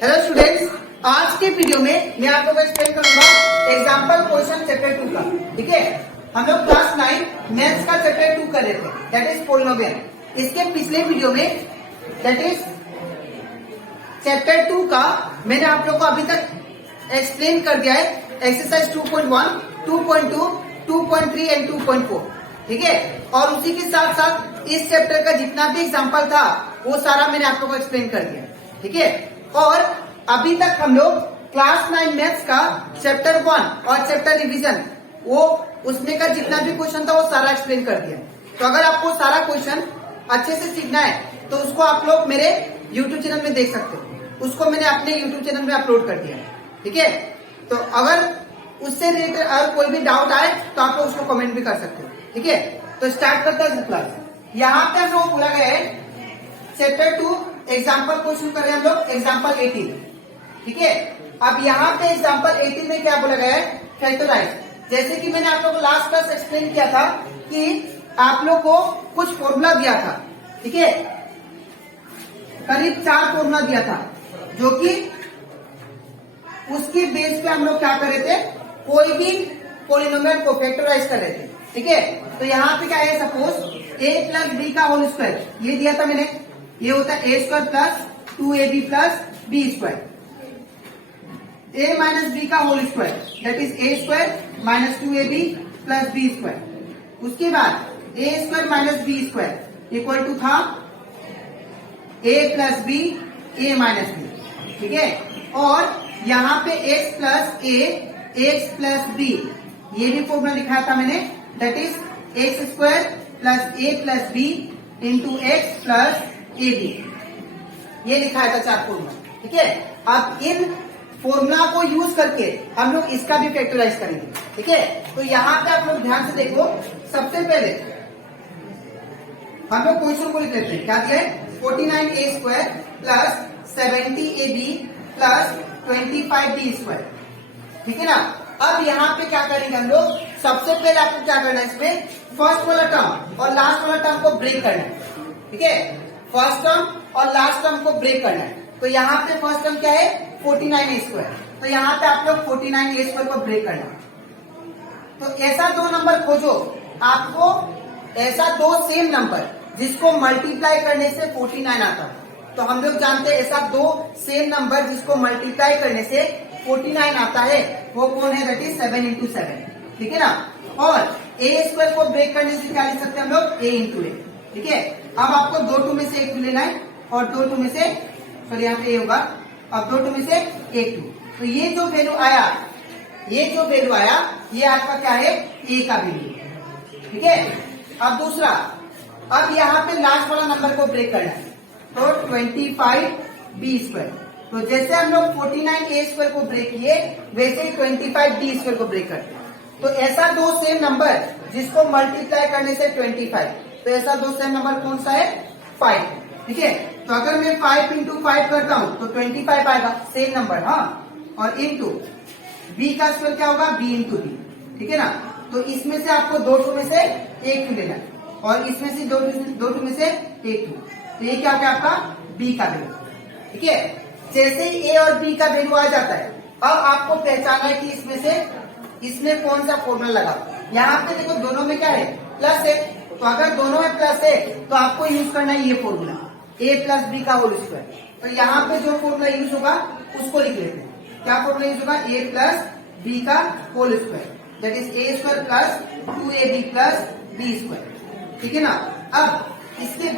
Hello students, आज के video में मैं आप लोगों को एक्सप्लेन करूंगा एग्जांपल क्वेश्चन चैप्टर 2 का। ठीक है, हम लोग क्लास 9 मैथ्स का चैप्टर 2 कर रहे थे, दैट इज पॉलिनोमियल। इसके पिछले वीडियो में दैट इज चैप्टर 2 का मैंने आप लोग को अभी तक एक्सप्लेन कर दिया है, एक्सरसाइज 2.1, 2.2, 2.3 एंड 2.4। ठीक है, और उसी के साथ साथ इस चैप्टर का जितना भी एग्जाम्पल था वो सारा मैंने आप लोग को एक्सप्लेन कर दिया। ठीक है, और अभी तक हम लोग क्लास 9 मैथ्स का चैप्टर 1 और चैप्टर रिवीजन वो उसमें का जितना भी क्वेश्चन था वो सारा एक्सप्लेन कर दिया। तो अगर आपको सारा क्वेश्चन अच्छे से सीखना है तो उसको आप लोग मेरे यूट्यूब चैनल में देख सकते हो, उसको मैंने अपने यूट्यूब चैनल में अपलोड कर दिया। ठीक है, तो अगर उससे रिलेटेड अगर कोई भी डाउट आए तो आप लोग उसको कमेंट भी कर सकते हो। ठीक है, तो स्टार्ट करते हैं क्लास। यहाँ पे जो बोला गया है चैप्टर 2 एग्जाम्पल क्वेश्चन कर रहे हैं हम लोग, एग्जाम्पल 18। ठीक है, अब यहाँ पे एग्जाम्पल 18 में क्या बोला गया है, फैक्टराइज। जैसे कि मैंने आप लोग को लास्ट क्लास एक्सप्लेन किया था कि आप लोग को कुछ फॉर्मूला दिया था। ठीक है, करीब 4 फॉर्मूला दिया था जो कि उसकी बेस पे हम लोग क्या कर रहे थे, कोई भी पॉलिनोमियल को फैक्टराइज कर रहे थे। ठीक है, तो यहाँ पे क्या है, सपोज a प्लस बी का होल स्क्वायर ये दिया था मैंने, ये होता है a square plus 2ab plus B square, a minus B का whole square that is a square minus 2ab plus B square. उसके बाद a square minus B square equal to था a plus B a minus B. ठीक है, और यहाँ पे x plus a x plus b ये भी फॉर्मूला लिखा था मैंने, that is X square plus a plus B into X plus A B, ये लिखा था 4 फॉर्मूला। ठीक है, अब इन फॉर्मूला को यूज करके हम लोग इसका भी फैक्टराइज करेंगे। ठीक है, तो यहाँ पे आप लोग ध्यान से देखो, सबसे पहले हम लोग क्वेश्चन को लिख लेते हैं। क्या दिया है, 49a square plus 70ab plus 25b square. ठीक है ना, अब यहाँ पे क्या करेंगे हम लोग, सबसे पहले आपको क्या करना है, इसमें फर्स्ट वाला टर्म और लास्ट वाला टर्म को ब्रेक करना है। ठीक है, फर्स्ट टर्म और लास्ट टर्म को ब्रेक करना है। तो यहाँ पे फर्स्ट टर्म क्या है, 49a स्क्वायर, तो यहाँ पे आप लोग 49a स्क्वायर को ब्रेक करना है। तो ऐसा 2 नंबर खोजो, आपको ऐसा 2 सेम नंबर जिसको मल्टीप्लाई करने से 49 आता है। तो हम लोग जानते हैं ऐसा 2 सेम नंबर जिसको मल्टीप्लाई करने से 49 आता है, वो कौन है, दैट इज 7 इंटू 7। ठीक है ना, और a स्क्वायर को ब्रेक करने से क्या लिख सकते हैं हम लोग, a इंटू ए। ठीक है, अब आपको 2 टू में से 1 टू लेना है और 2 टू में से, सॉरी यहाँ पे a होगा, अब 2 टू में से 1 टू, तो ये जो वैल्यू आया, ये आपका क्या है, a का वैल्यू। ठीक है, अब दूसरा, अब यहाँ पे लास्ट वाला नंबर को ब्रेक करना है, तो 25b स्क्वायर। तो जैसे हम लोग 49a स्क्वायर को ब्रेक किए वैसे ही 25b स्क्वायर को ब्रेक करते हैं। तो ऐसा 2 सेम नंबर जिसको मल्टीप्लाई करने से 25, तो ऐसा 2 सेम नंबर कौन सा है, 5। ठीक है, तो अगर मैं 5 इंटू 5 करता हूँ तो 25 आएगा, सेम नंबर। हाँ, और इंटू b का स्क्वायर क्या होगा, b इंटू बी। ठीक है ना, तो इसमें से आपको 2 टू में से 1 टू लेना है और इसमें से 2 टू में से 1 टू, तो ये क्या हो गया आपका b का वैल्यू। ठीक है, जैसे ही a और b का वैल्यू आ जाता है, अब आपको पहचाना है कि इसमें कौन सा फॉर्मूला लगा। यहाँ पे देखो दोनों में क्या है, प्लस है, तो अगर दोनों में प्लस है तो आपको यूज करना है ये फॉर्मूला, a प्लस बी का होल स्क्वायर। तो यहाँ पे जो फॉर्मूला यूज होगा उसको लिख लेते हैं। क्या फॉर्मूला यूज होगा, a प्लस बी का whole square, that is a square plus 2ab plus B square. ठीक है ना, अब इसके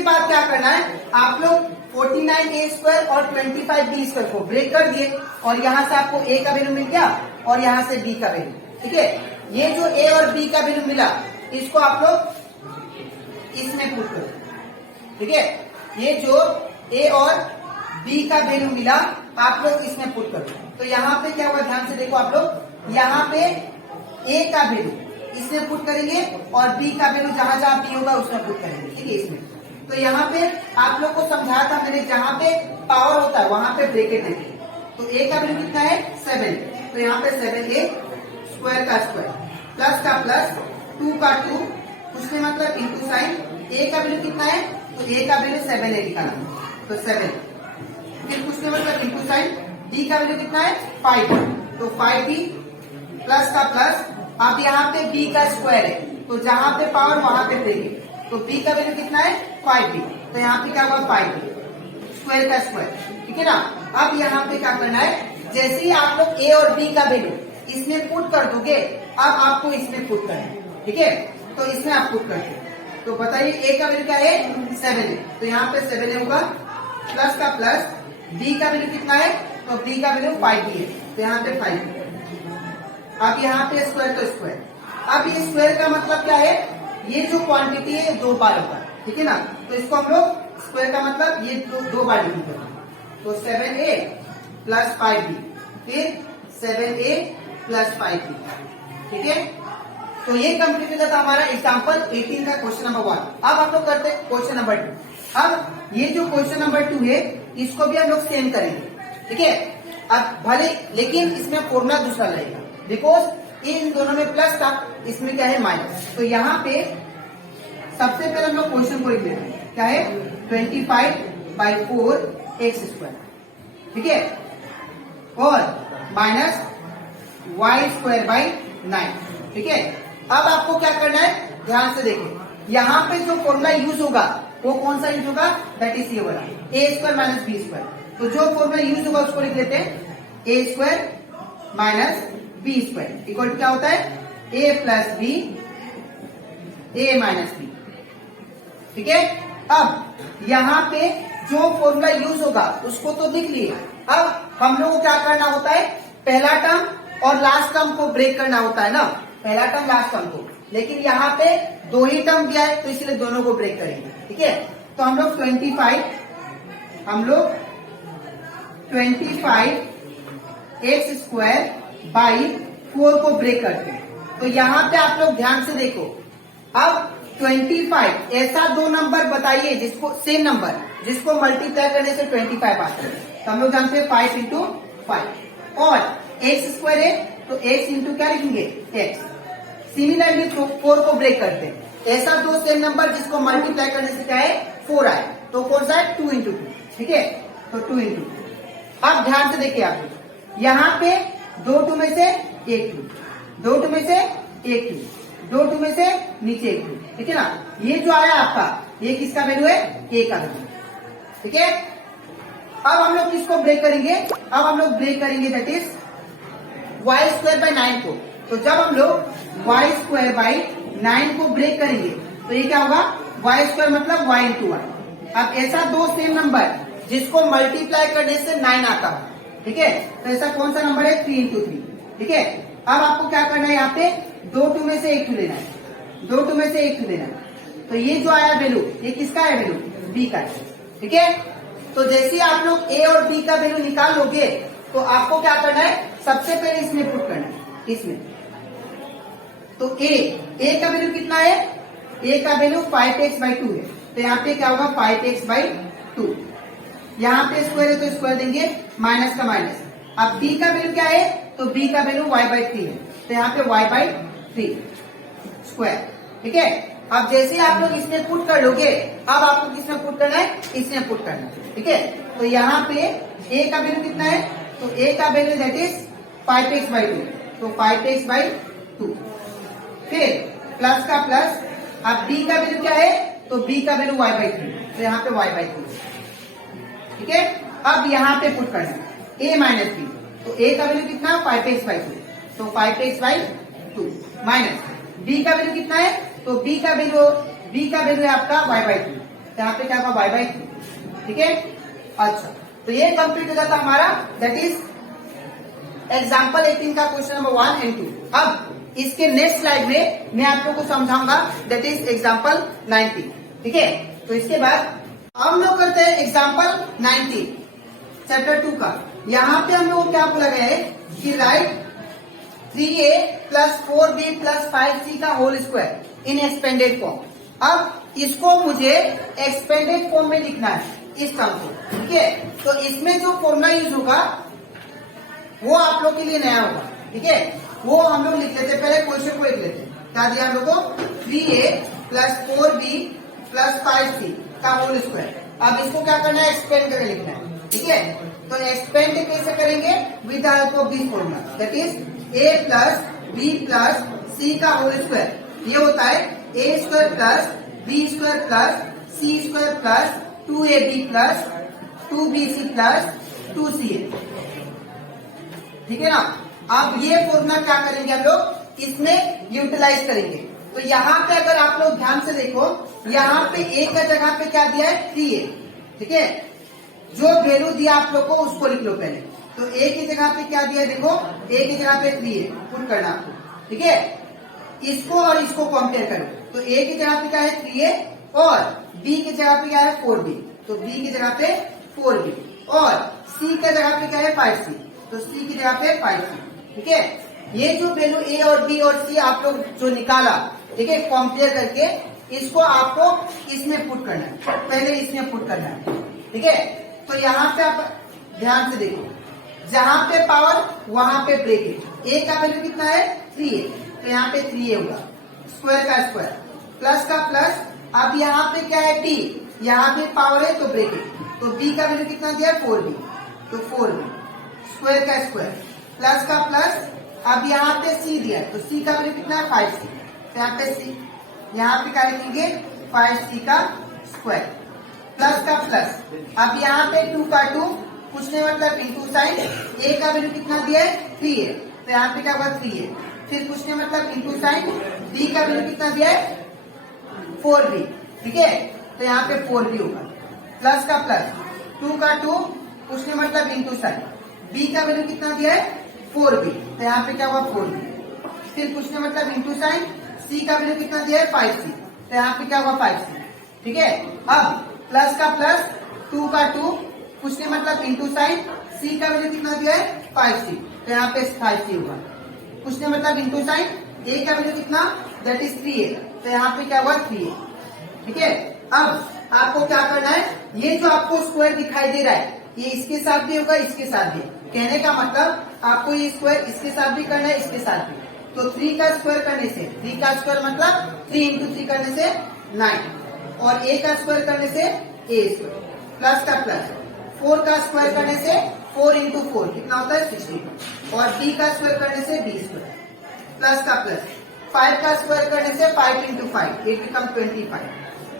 बाद क्या करना है, आप लोग 49a स्क्वायर और 25b स्क्वायर को ब्रेक कर दिए और यहाँ से आपको a का वैल्यू मिल गया और यहाँ से b का वैल्यू। ठीक है, ये जो a और b का वैल्यू मिला इसको आप लोग इसमें पुट करो। ठीक है, ये जो a और b का वैल्यू मिला आप लोग इसमें पुट करो। तो यहाँ पे क्या होगा, ध्यान से देखो आप लोग, यहाँ पे a का वैल्यू इसमें पुट करेंगे और b का वैल्यू जहां जहां b होगा उसमें पुट करेंगे। ठीक है, इसमें तो यहाँ पे आप लोग को समझाया था मैंने, जहां पे पावर होता है वहां पे ब्रैकेट देंगे। तो a का वैल्यू कितना है, 7, तो यहाँ पे 7a स्क्वायर का स्क्वायर प्लस का प्लस 2 का 2, उसमें मतलब इंटू साइन। a का वैल्यू कितना है, तो a का वैल्यू 7 है निकालना, तो 7 इसमें मतलब इंटू साइन, डी का वैल्यू कितना है 5, तो 5b प्लस का प्लस, अब यहाँ पे b का स्क्वायर है तो जहां पे पावर वहां पे देंगे, तो b का वैल्यू कितना है 5b, तो यहाँ पे क्या होगा 5b स्क्वायर का स्क्वायर, ठीक है ना। अब यहाँ पे क्या करना है, जैसे ही आप लोग a और b का वैल्यू इसमें पुट कर दोगे, अब आपको इसमें पुट करना है, ठीक है। तो इसमें आप पुट करते हैं, तो बताइए a का वैल्यू क्या है 7 है, तो यहाँ पे 7 होगा प्लस का प्लस, b का वैल्यू कितना है, तो b का वैल्यू 5b है, तो यहाँ पे 5, अब यहाँ पे स्क्वायर तो स्क्वायर, अब ये स्क्वायर का मतलब क्या है, ये जो क्वांटिटी है 2 बार होगा, ठीक है ना। तो इसको हम लोग स्क्वायर का मतलब ये 2 बार डिवाइड करेंगे, तो 7a प्लस 5b, फिर 7a प्लस 5b, ठीक है। तो ये कंप्लीट हो जाता हमारा एग्जाम्पल 18 का क्वेश्चन नंबर 1। अब हम लोग करते हैं क्वेश्चन नंबर 2। अब ये जो क्वेश्चन नंबर 2 है इसको भी हम लोग सेम करेंगे, ठीक है। अब भले लेकिन इसमें फॉर्मूला दूसरा लगेगा, बिकॉज इन दोनों में प्लस था, इसमें क्या है माइनस। तो यहाँ पे सबसे पहले हम लोग क्वेश्चन को लिख लेते हैं, क्या है 25/4 एक्स स्क्वायर, ठीक है, और माइनस y²/9, ठीक है। अब आपको क्या करना है, ध्यान से देखिए, यहाँ पे जो फॉर्मूला यूज होगा वो कौन सा यूज होगा, दैट इज ये वाला a² माइनस b²। तो जो फॉर्मूला यूज होगा उसको लिख लेते हैं, a² minus b² equal to क्या होता है, a plus b, a minus b, ठीक है। अब यहाँ पे जो फॉर्मूला यूज होगा उसको तो लिख लिए, अब हम लोग को क्या करना होता है, पहला टर्म और लास्ट टर्म को ब्रेक करना होता है ना, पहला टर्म लास्ट टर्म को, लेकिन यहाँ पे 2 ही टर्म दिया है तो इसलिए दोनों को ब्रेक करेंगे, ठीक है। तो हम लोग 25 x²/4 को ब्रेक करते हैं। तो यहाँ पे आप लोग ध्यान से देखो, अब 25 ऐसा 2 नंबर बताइए जिसको सेम नंबर जिसको मल्टीप्लाई करने से 25 आता है, तो हम लोग जानते हैं 5 इंटू 5, और x² है तो x इंटू क्या लिखेंगे x। सिमिलरली 4 को ब्रेक करते हैं, ऐसा 2 सेम नंबर जिसको मल्टीप्लाई करने से क्या है 4 आए, तो कौन सा है 2 इंटू 2, ठीक है, तो 2 इंटू 2। अब ध्यान से देखिए आप, यहाँ पे 2 2 में से 1 2, 2 2 में से 1 2, 2 2 में से नीचे 1 2, ठीक है ना। ये जो आया आपका, ये किसका वैल्यू है, a का वैल्यू, ठीक है। अब हम लोग किसको ब्रेक करेंगे, अब हम लोग ब्रेक करेंगे दैट इज y²/9 को। तो जब हम लोग y²/9 को ब्रेक करेंगे तो ये क्या होगा, y² मतलब y इंटू 1। अब ऐसा 2 सेम नंबर जिसको मल्टीप्लाई करने से 9 आता हो, ठीक है, तो ऐसा कौन सा नंबर है 3 इंटू 3, ठीक है। अब आपको क्या करना है, यहाँ पे 2 2 में से 1 2 लेना है, 2 2 में से 1 2 लेना है, तो ये जो आया वैल्यू ये किसका है, वैल्यू b का है, ठीक है। तो जैसे आप लोग a और b का वैल्यू निकाल लोगे तो आपको क्या करना है, सबसे पहले इसमें पुट करना है, इसमें। तो a का वैल्यू कितना है, a का वैल्यू 5x/2 है, तो यहाँ पे क्या होगा 5x/2, यहाँ पे स्क्वायर है तो स्क्वायर देंगे, माइनस का माइनस। अब b का वैल्यू क्या है, तो b का वैल्यू y/3 है, तो यहाँ पे y/3 स्क्वायर, ठीक है। अब जैसे आप लोग इसमें पुट कर लोगे, अब आपको किसमें पुट करना है, इसमें पुट करना है, ठीक है। तो यहाँ पे a का वैल्यू कितना है, तो a का वैल्यू दैट इज 5x/2, तो 5x/2, फिर प्लस का प्लस, अब b का वैल्यू क्या है, तो b का वैल्यू y/3, तो यहाँ पे y/3, ठीक है। अब यहाँ पे पुट करना है a माइनस b, तो a का वैल्यू कितना 5x/2, तो 5x/2 माइनस b का वैल्यू कितना है, तो b का वैल्यू है आपका y/3, तो यहाँ पे क्या होगा y/3, ठीक है। अच्छा, तो ये कंप्लीट हो जाता हमारा दैट इज एग्जाम्पल 18 का क्वेश्चन नंबर 1 एंड 2। अब इसके नेक्स्ट स्लाइड में मैं आप लोगों को समझाऊंगा दैट इज एग्जाम्पल 19, ठीक है। तो इसके बाद हम लोग करते हैं एग्जाम्पल 19 चैप्टर 2 का। यहाँ पे हम लोग को क्या बोला गया है कि right 3a plus 4b plus 5c का whole square in expanded form. अब इसको मुझे एक्सपेंडेड फॉर्म में लिखना है इस टर्म को, ठीक है। तो इसमें जो फॉर्मूला यूज होगा वो आप लोग के लिए नया होगा, ठीक है। वो हम लोग लिख लेते, पहले क्वेश्चन को लिख लेते। क्या दिया हम लोग को, 3a plus 4b plus 5c का होल स्क्वायर। अब इसको क्या करना है, एक्सपेंड करके लिखना है। ठीक है। तो एक्सपेंड कैसे करेंगे, with the help of this formula, that is A plus B plus C का होल स्क्वायर। ये होता है A square plus B square plus C square plus 2ab plus 2bc plus 2ca। ठीक है ना। अब ये फॉर्मूला क्या करेंगे हम लोग, इसमें यूटिलाइज करेंगे। तो यहाँ पे अगर आप लोग ध्यान से देखो, यहाँ पे ए का जगह पे क्या दिया है, 3a। ठीक है, जो वैल्यू दिया आप लोग को उसको लिख लो पहले। तो ए की जगह पे क्या दिया है, देखो ए की जगह पे 3a पुट करना आपको। ठीक है, इसको और इसको कंपेयर करो। तो ए की जगह पे क्या है 3a और बी की जगह पे क्या है 4b। तो बी की जगह पे 4b और सी की जगह पे क्या है 5c। तो सी की जगह पे 5c। ठीक है, ये जो वैल्यू ए और बी और सी आप लोग जो निकाला, ठीक है, कंपेयर करके इसको आपको इसमें पुट करना है, पहले इसमें पुट करना है। ठीक है, तो यहाँ पे आप ध्यान से देखो, जहां पे पावर वहां पे ब्रैकेट। ए का वैल्यू कितना है 3a, तो यहाँ पे 3a होगा, स्क्वायर का स्क्वायर प्लस का प्लस। अब यहाँ पे क्या है टी, यहाँ पे पावर है तो ब्रैकेट। तो बी का वैल्यू कितना दिया 4b, तो 4b स्क्वायर का स्क्वायर प्लस का प्लस। अब यहाँ पे सी दिया, तो सी का वैल्यू कितना है 5c। तो यहाँ पे सी, यहाँ पे क्या लिखेंगे 5c का स्क्वायर प्लस का प्लस। अब यहाँ पे 2 का 2 कुछ नहीं मतलब इंटू साइन। ए का वैल्यू कितना दिया है 3a, तो यहाँ पे क्या होगा 3a, फिर कुछ नहीं मतलब इंटू साइन। बी का वैल्यू कितना दिया है 4b। ठीक है, तो यहाँ पे 4b होगा प्लस का प्लस। 2 का 2 कुछ नहीं मतलब इंटू साइन। बी का वैल्यू कितना दिया है 4b, तो यहाँ पे क्या हुआ 4b, फिर कुछ नहीं मतलब इंटू साइन। सी का वैल्यू कितना दिया है 5c, तो यहाँ पे क्या हुआ 5c। ठीक है, अब प्लस का प्लस 2 का 2 कुछ नहीं मतलब इंटू साइन। सी का वैल्यू कितना दिया है 5c, तो यहाँ पे 5c होगा, कुछ नहीं मतलब इंटू साइन। ए का वैल्यू कितना, दैट इज 3a, तो यहाँ पे क्या हुआ 3a। ठीक है, अब आपको क्या करना है, ये जो आपको स्क्वायर दिखाई दे रहा है ये इसके साथ भी होगा, इसके साथ भी। कहने का मतलब आपको ये स्क्वायर इसके साथ भी करना है, इसके साथ भी। तो 3 का स्क्वायर करने से, 3 का स्क्वायर मतलब 3 इंटू 3 करने से 9, और a का स्क्वायर करने से a स्क्वायर प्लस का प्लस। 4 का स्क्वायर करने से 4 इंटू 4 कितना होता है 60, और b का स्क्वायर करने से b स्क्वायर प्लस का प्लस। 5 का स्क्वायर करने से 5 इंटू 5 इट बिकम 25,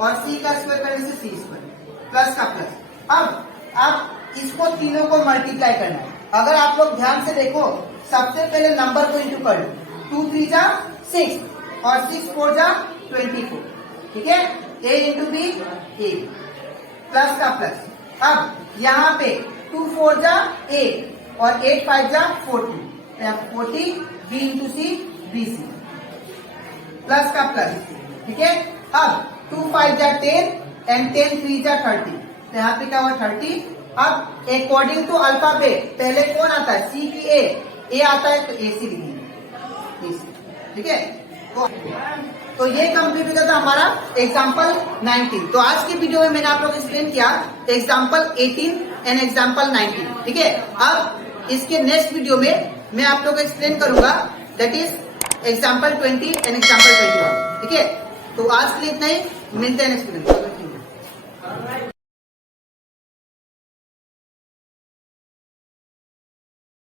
और c का स्क्वायर करने से c स्क्वायर प्लस का प्लस। अब आप इसको तीनों को मल्टीप्लाई करना है। अगर आप लोग ध्यान से देखो, सबसे पहले नंबर को इंटू कर लो। 2 3 जा 6 और 6 4 जा 24। ठीक है, a into B a plus का प्लस। अब यहाँ पे 2 4 जा 8 और 8 5 जा 40, 40 b into C B C plus का प्लस। ठीक है, अब 2 5 जा 10 एंड 10 3 जा 30, तो यहाँ पे क्या हुआ 30। अब अकॉर्डिंग टू अल्फाबेट पहले कौन आता है, सी की ए आता है तो ए सी लिखेंगे। ठीक है, तो ये कंप्लीट हो जाता हमारा एग्जाम्पल 19। तो आज की वीडियो में मैंने आप लोग एक्सप्लेन किया एग्जाम्पल 18 एंड एग्जाम्पल 19। ठीक है, अब इसके नेक्स्ट वीडियो में मैं आप लोग को एक्सप्लेन करूंगा, that is example 20 and example 21। ठीक है, तो आज के लिए इतना ही, मिलते हैं नेक्स्ट वीडियो में।